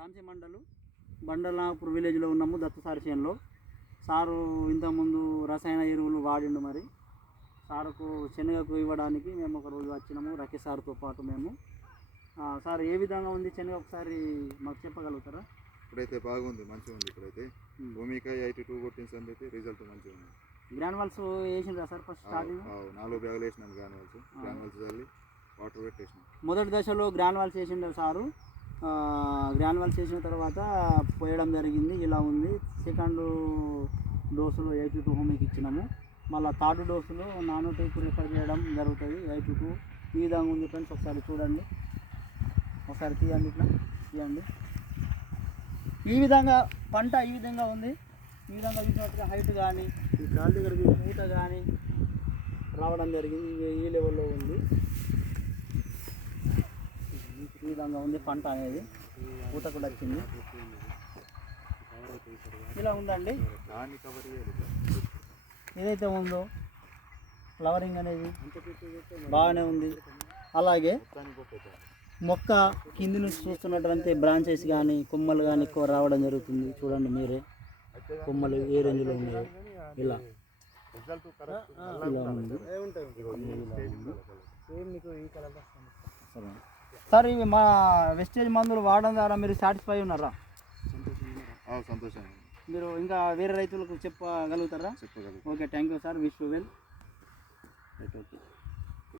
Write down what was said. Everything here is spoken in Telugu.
తాంసి బండలాపూర్ విలేజ్లో ఉన్నాము, దత్తసారి చేనులో. సారు ఇంతకుముందు రసాయన ఎరువులు వాడిండు. మరి సారుకు శనగకు ఇవ్వడానికి మేము ఒక రోజు వచ్చినాము, రకేష్ సార్తో పాటు మేము. సార్ ఏ విధంగా ఉంది శనగ ఒకసారి మాకు చెప్పగలుగుతారా? ఇప్పుడైతే బాగుంది, మంచిగా ఉంది. ఇప్పుడైతే భూమిక 82 కొట్టింది అని చెప్పి రిజల్ట్ మంచిగా ఉంది. గ్రాన్యువల్స్ వేసిండ్రా సార్? ఫస్ట్ స్టార్టింగ్ 4 బ్యాగులు వేసినాం గ్రాన్యువల్స్ చల్లి వాటర్ పెట్టేసినాం. మొదటి దశలో గ్రాన్యువల్స్ వేసిండ్రు సారు. గ్రాన్యువల్స్ చేసిన తర్వాత పోయడం జరిగింది, ఇలా ఉంది. సెకండ్ డోసులో 82 హోమిక్ ఇచ్చినాము. మళ్ళీ థర్డ్ డోసులో నానో టైపు రిఫర్ చేయడం జరుగుతుంది. 82 ఈ విధంగా ఉంది ఫ్రెండ్స్, ఒకసారి చూడండి, ఒకసారి తీయండి, ఇట్లా తీయండి. ఈ విధంగా పంట ఈ విధంగా ఉంది. ఈ విధంగా చూసినట్టుగా హైట్ కానీ ఈ కాలు దగ్గరికి పూట కానీ రావడం జరిగింది. ఈ లెవెల్లో ఉంది. ఈ విధంగా ఉంది పంట అనేది, పూత కూడా వచ్చింది. ఇలా ఉందండి. ఏదైతే ఉందో ఫ్లవరింగ్ అనేది బాగానే ఉంది. అలాగే మొక్క కింది నుంచి చూస్తున్నట్లయితే బ్రాంచెస్ కానీ కొమ్మలు కానీ ఎక్కువ రావడం జరుగుతుంది. చూడండి మీరే, కొమ్మలు ఏ రేంజ్లో ఉన్నాయి. ఇలా ఉంది. సార్ ఇవి మా వెస్టేజ్ మందులు వాడడం ద్వారా మీరు సాటిస్ఫై ఉన్నారా? సంతోషం. మీరు ఇంకా వేరే రైతులకు చెప్పగలుగుతారా? చెప్పగలుగుతారు. Okay, thank you sir, wish you well. Okay.